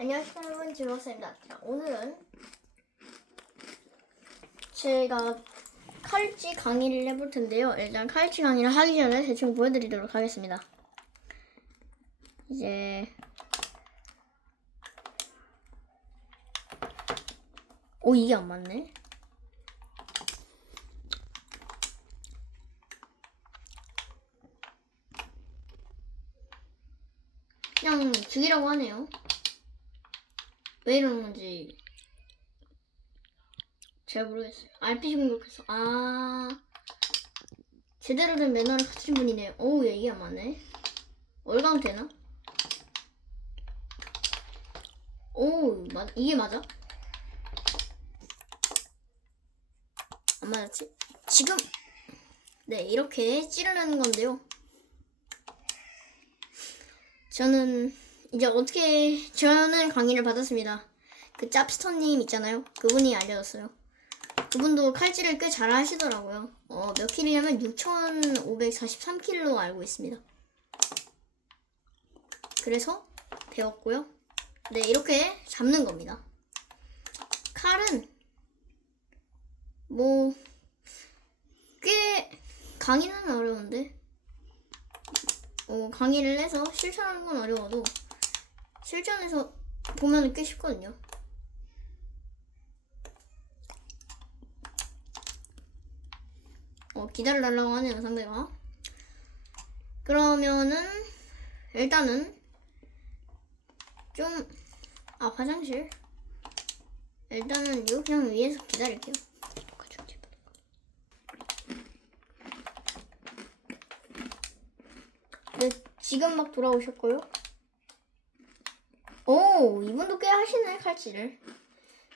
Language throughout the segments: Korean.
안녕하세요 여러분 즐거웠습니다. 자 오늘은 제가 칼치 강의를 해볼 텐데요. 일단 칼치 강의를 하기 전에 대충 보여드리도록 하겠습니다. 이제 오 이게 안 맞네. 그냥 죽이라고 하네요. 왜 이러는 건지 잘 모르겠어요. RPG 공격해서 아 제대로 된 매너를 갖춘 분이네요. 이게 안 맞네. 월강 되나? 오 맞 이게 맞아? 안 맞았지? 지금 네 이렇게 찌르는 건데요. 저는 이제 어떻게 저는 강의를 받았습니다. 그 짭스터님 있잖아요. 그분이 알려줬어요. 그분도 칼질을 꽤 잘 하시더라고요. 어, 몇 킬이냐면 6,543킬로 알고 있습니다. 그래서 배웠고요. 네, 이렇게 잡는 겁니다. 칼은 뭐 꽤 강의는 어려운데 어, 강의를 해서 실천하는 건 어려워도 실전에서 보면 꽤 쉽거든요. 어, 기다려달라고 하네요, 상대가. 그러면은, 일단은, 좀, 아, 화장실. 일단은 이거 그냥 위에서 기다릴게요. 네, 지금 막 돌아오셨고요. 오, 이분도 꽤 하시네, 칼질을.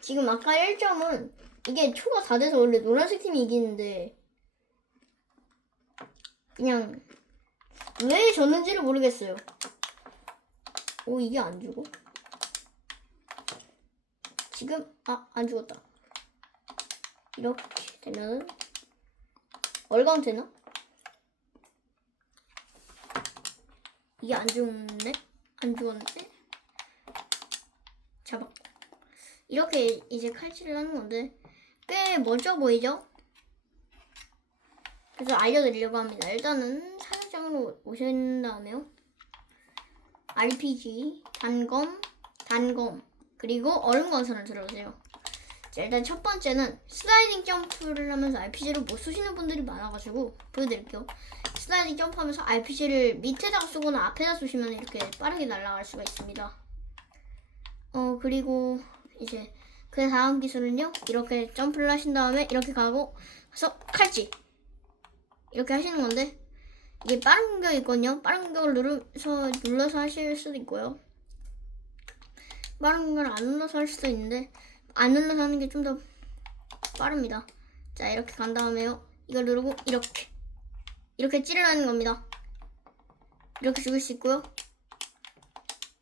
지금 아까 1점은 이게 초가 다 돼서 원래 노란색 팀이 이기는데 그냥 왜 졌는지를 모르겠어요. 오, 이게 안 죽어? 지금 아, 안 죽었다. 이렇게 되면은 얼강 되나? 이게 안 죽네? 안 죽었네? 잡았고. 이렇게 이제 칼질을 하는 건데, 꽤 멋져 보이죠? 그래서 알려드리려고 합니다. 일단은 사냥장으로 오신 다음에요. RPG, 단검, 단검, 그리고 얼음 건선을 들어오세요. 자, 일단 첫 번째는 슬라이딩 점프를 하면서 RPG를 못 쏘시는 분들이 많아가지고 보여드릴게요. 슬라이딩 점프하면서 RPG를 밑에다가 쏘거나 앞에다 쏘시면 이렇게 빠르게 날아갈 수가 있습니다. 어 그리고 이제 그 다음 기술은요? 이렇게 점프를 하신 다음에 이렇게 가고 가서 칼질 이렇게 하시는 건데 이게 빠른 공격이 있거든요. 빠른 공격을 누르서 눌러서 하실 수도 있고요. 빠른 공격을 안 눌러서 할 수도 있는데 안 눌러서 하는 게 좀 더 빠릅니다. 자 이렇게 간 다음에요. 이걸 누르고 이렇게. 이렇게 찌르라는 겁니다. 이렇게 죽일 수 있고요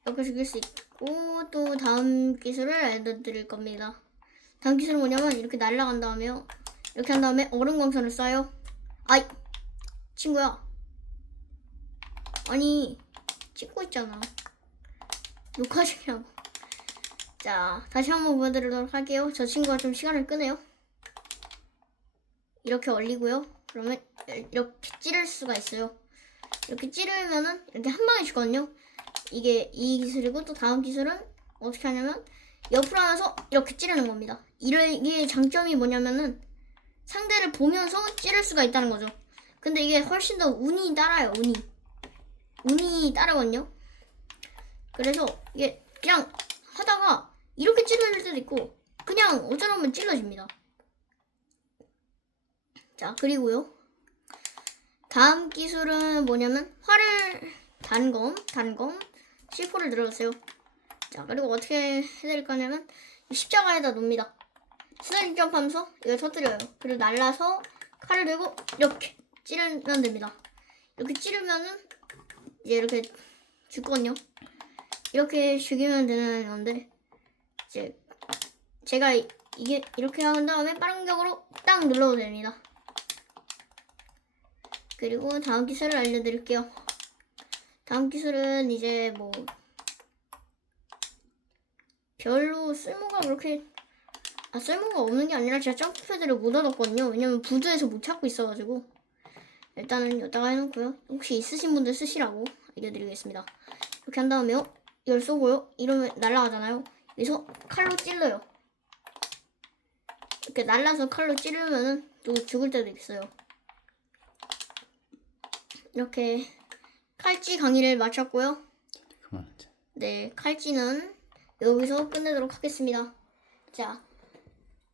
이렇게 죽일 수 있고 또 다음 기술을 알려드릴 겁니다. 다음 기술은 뭐냐면 이렇게 날아간 다음에요. 이렇게 한 다음에 얼음 광선을 쏴요. 아이 친구야. 아니 찍고 있잖아. 중이라고. 자 다시 한번 보여드리도록 할게요. 저 친구가 좀 시간을 끄네요. 이렇게 올리고요. 그러면 이렇게 찌를 수가 있어요. 이렇게 찌르면은 이렇게 한 방에 죽거든요. 이게 이 기술이고 또 다음 기술은 어떻게 하냐면 옆으로 하면서 이렇게 찌르는 겁니다. 이게 장점이 뭐냐면은 상대를 보면서 찌를 수가 있다는 거죠. 근데 이게 훨씬 더 운이 따라요. 운이 운이 따르거든요. 그래서 이게 그냥 하다가 이렇게 찌르는 때도 있고 그냥 어쩌면 찔러집니다. 자 그리고요. 다음 기술은 뭐냐면 활을 단검, 단검, C4를 늘어주세요. 자, 그리고 어떻게 해드릴 거냐면 십자가에다 놓습니다. 슬라이딩 점프하면서 이걸 터뜨려요. 그리고 날라서 칼을 들고 이렇게 찌르면 됩니다. 이렇게 찌르면은 이제 이렇게 죽거든요. 이렇게 죽이면 되는 건데 이제 제가 이- 이게 이렇게 한 다음에 빠른 공격으로 딱 눌러도 됩니다. 그리고 다음 기술을 알려드릴게요. 다음 기술은 이제 뭐 별로 쓸모가 그렇게 아 쓸모가 없는 게 아니라 제가 점프 패드를 못 얻었거든요. 왜냐면 부두에서 못 찾고 있어가지고 일단은 여기다가 해놓고요. 혹시 있으신 분들 쓰시라고 알려드리겠습니다. 이렇게 한 다음에요. 이걸 쏘고요. 이러면 날아가잖아요. 여기서 칼로 찔러요. 이렇게 날라서 칼로 찌르면은 또 죽을 때도 있어요. 이렇게 칼찌 강의를 마쳤고요. 그만하자. 네, 칼찌는 여기서 끝내도록 하겠습니다. 자,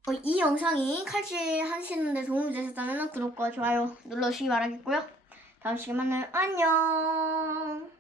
어, 이 영상이 칼찌 하시는데 도움이 되셨다면 구독과 좋아요 눌러주시기 바라겠고요. 다음 시간에 만나요. 안녕!